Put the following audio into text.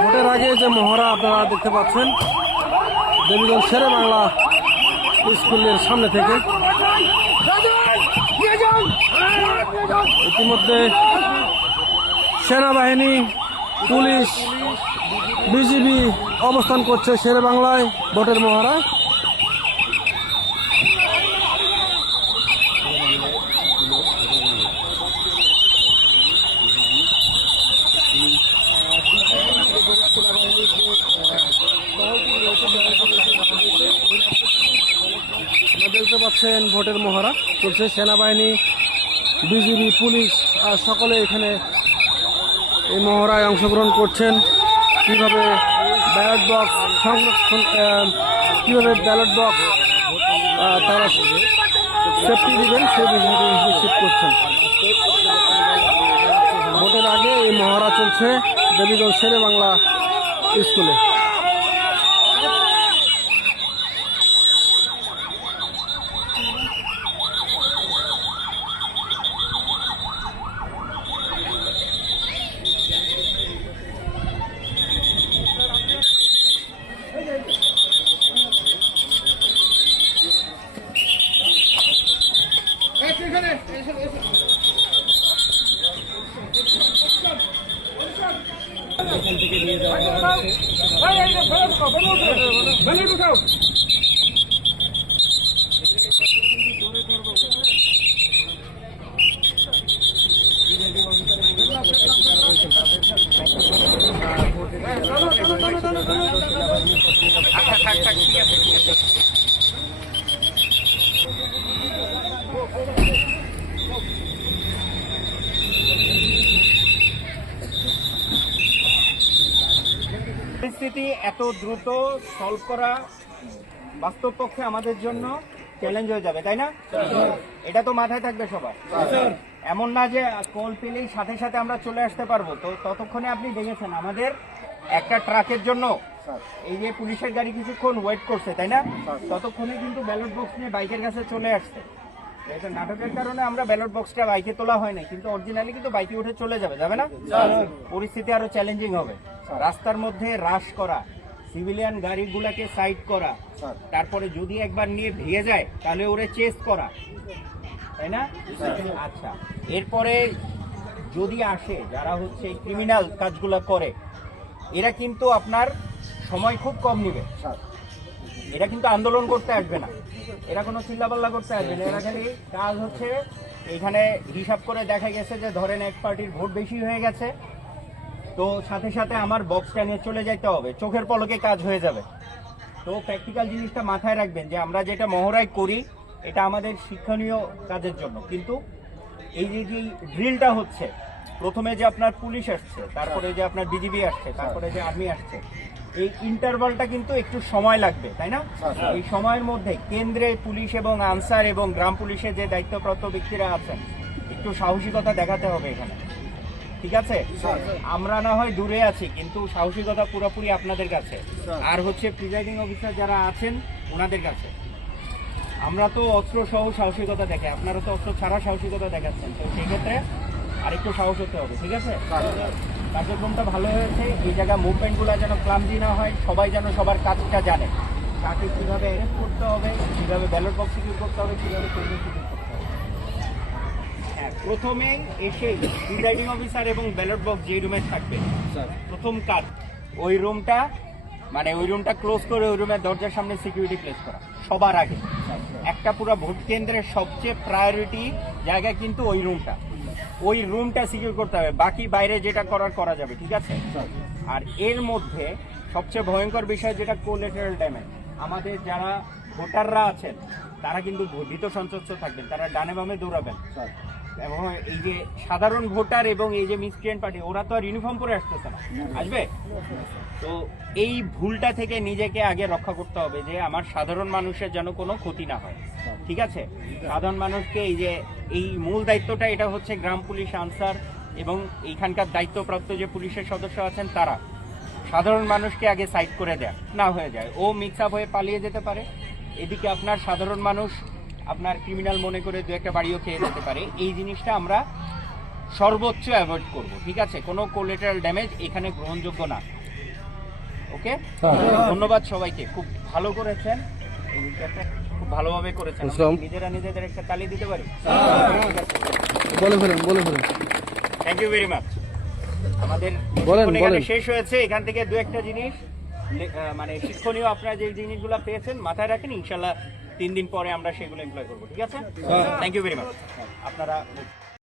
ভোটের আগে যে মহড়া আপনারা দেখতে পাচ্ছেন দেবীগঞ্জ শেরে বাংলা স্কুলের সামনে থেকে। ইতিমধ্যে সেনাবাহিনী, পুলিশ, বিজিবি অবস্থান করছে শেরে বাংলায় ভোটের মহড়ায়। দেখতে পাচ্ছেন ভোটের মহড়া চলছে, সেনাবাহিনী, বিজিবি, পুলিশ আর সকলে এখানে এই মহড়ায় অংশগ্রহণ করছেন। কিভাবে ব্যালট বক্স সংরক্ষণ, কিভাবে ব্যালট বক্স তারা সেফটি দিবেন সেই বিষয়টি নিশ্চিত করছেন। ভোটের আগে এই মহড়া চলছে দেবীগঞ্জ শেরে বাংলা স্কুলে। এখান থেকে নিয়ে যাওয়া পরিস্থিতি এত দ্রুত সলভ করা বাস্তব পক্ষে আমাদের জন্য চ্যালেঞ্জ হয়ে যাবে, তাই না? এটা তো মাথায় থাকবে সবার। এমন না যে কল পেলেই সাথে সাথে আমরা চলে আসতে পারবো। তো ততক্ষণে আপনি দেখেছেন আমাদের একটা ট্রাকের জন্য এই যে পুলিশের গাড়ি কিছুক্ষণ ওয়েট করছে, তাই না? ততক্ষণে কিন্তু ব্যালট বক্স নিয়ে বাইকের কাছে চলে আসছে। এটা নাটকের কারণে আমরা ব্যালট বক্সটা বাইকে তোলা হয় না, কিন্তু অরিজিনালি কিন্তু বাইকে উঠে চলে যাবে না? পরিস্থিতি আরো চ্যালেঞ্জিং হবে। রাস্তার মধ্যে রাশ করা, সিভিলিয়ান গাড়িগুলাকে সাইড করা, তারপরে যদি একবার নিয়ে ভেঙে যায় তাহলে ওরে চেস করা, তাই না? আচ্ছা, এরপরে যদি আসে যারা হচ্ছে ক্রিমিনাল কাজগুলো করে, এরা কিন্তু আপনার সময় খুব কম নেবে। এরা কিন্তু আন্দোলন করতে আসবে না, এরা কোনো চিল্লাপাল্লা করতে আসবে না। এরা খালি কাজ হচ্ছে এখানে হিসাব করে দেখা গেছে যে ধরেন এক পার্টির ভোট বেশি হয়ে গেছে, তো সাথে সাথে আমার বক্সটা নিয়ে চলে যেতে হবে, চোখের পলকে কাজ হয়ে যাবে। তো প্র্যাকটিক্যাল জিনিসটা মাথায় রাখবেন যে আমরা যেটা মহড়ায় করি এটা আমাদের শিক্ষণীয় কাজের জন্য, কিন্তু এই যে ড্রিলটা হচ্ছে, প্রথমে যে আপনার পুলিশ আসছে, তারপরে যে আপনার বিজিবি আসছে, তারপরে যে আর্মি আসছে, এই ইন্টারভালটা কিন্তু একটু সময় লাগবে, তাই না? এই সময়ের মধ্যে কেন্দ্রে পুলিশ এবং আনসার এবং গ্রাম পুলিশের যে দায়িত্বপ্রাপ্ত ব্যক্তিরা আছেন একটু সাহসিকতা দেখাতে হবে এখানে, ঠিক আছে? আমরা না হয় দূরে আছি, কিন্তু সাহসিকতা পুরোপুরি আপনাদের কাছে, আর হচ্ছে প্রিজাইডিং অফিসার যারা আছেন ওনাদের কাছে। আমরা তো অস্ত্র সহ সাহসিকতা দেখে, আপনারা তো অস্ত্র ছাড়া সাহসিকতা দেখাচ্ছেন, তো সেক্ষেত্রে আরেকটু সাহস হতে হবে, ঠিক আছে? কার্যক্রমটা ভালো হয়েছে, এই জায়গা মুভমেন্টগুলো যেন ক্লামজি না হয়, সবাই যেন সবার কাজটা জানে, কাকে কীভাবে অ্যারেস্ট করতে হবে, কীভাবে ব্যালট বক্স সিকিউর করতে হবে, কীভাবে কর্মী সিকিউর করতে হবে। হ্যাঁ, প্রথমেই এসেই প্রিজাইডিং অফিসার এবং ব্যালট বক্স যে রুমে থাকবে, প্রথম কাজ ওই রুমটা ক্লোজ করে ওই রুমের দরজার সামনে সিকিউরিটি প্লেস করা সবার আগে। একটা পুরো ভোট কেন্দ্রের সবচেয়ে প্রায়োরিটি জায়গা কিন্তু ওই রুমটা সিকিউর করতে হবে, বাকি বাইরে যেটা করা যাবে, ঠিক আছে? আর এর মধ্যে সবচেয়ে ভয়ঙ্কর বিষয় যেটা কোলেটারাল ড্যামেজ, আমাদের যারা ভোটাররা আছেন তারা কিন্তু ভীত সন্ত্রস্ত থাকবেন, তারা ডানে বামে দৌড়াবেন, এবং এই যে সাধারণ ভোটার এবং এই যে মিসক্রিয়েন্ট পার্টি ওরা তো আর ইউনিফর্ম পরে আসতেছে না, আসবে। তো এই ভুলটা থেকে নিজেকে আগে রক্ষা করতে হবে যে আমার সাধারণ মানুষের যেন কোনো ক্ষতি না হয়, ঠিক আছে? সাধারণ মানুষকে এই মূল দায়িত্বটা এটা হচ্ছে গ্রাম পুলিশ, আনসার এবং এইখানকার দায়িত্বপ্রাপ্ত যে পুলিশের সদস্য আছেন তারা সাধারণ মানুষকে আগে সাইড করে দেয়া না হয়ে যায়, ও মিক্স আপ হয়ে পালিয়ে যেতে পারে, এদিকে আপনার সাধারণ মানুষ আপনার ক্রিমিনাল মনে করে দু একটা বাড়িও খেয়ে যেতে পারে। এই জিনিসটা আমরা সর্বোচ্চ অ্যাভয়েড করব, ঠিক আছে? কোনো কোলেটারাল ড্যামেজ এখানে গ্রহণযোগ্য না। ওকে, ধন্যবাদ সবাইকে, খুব ভালো করেছেন, খুব ভালোভাবে করেছেন। নিজেরা নিজেদের একটা তালি দিতে পারি। বলে ফেলেন। Thank you very much. আমাদের বলেন। এখানে শেষ হয়েছে। এখান থেকে দু একটা জিনিস মানে শিক্ষণীয় আপনারা যে জিনিসগুলো পেয়েছেন মাথায় রাখেন, ইনশাল্লাহ 3 দিন পরে আমরা সেগুলো এমপ্লয় করবো, ঠিক আছে? Thank you very much. আপনারা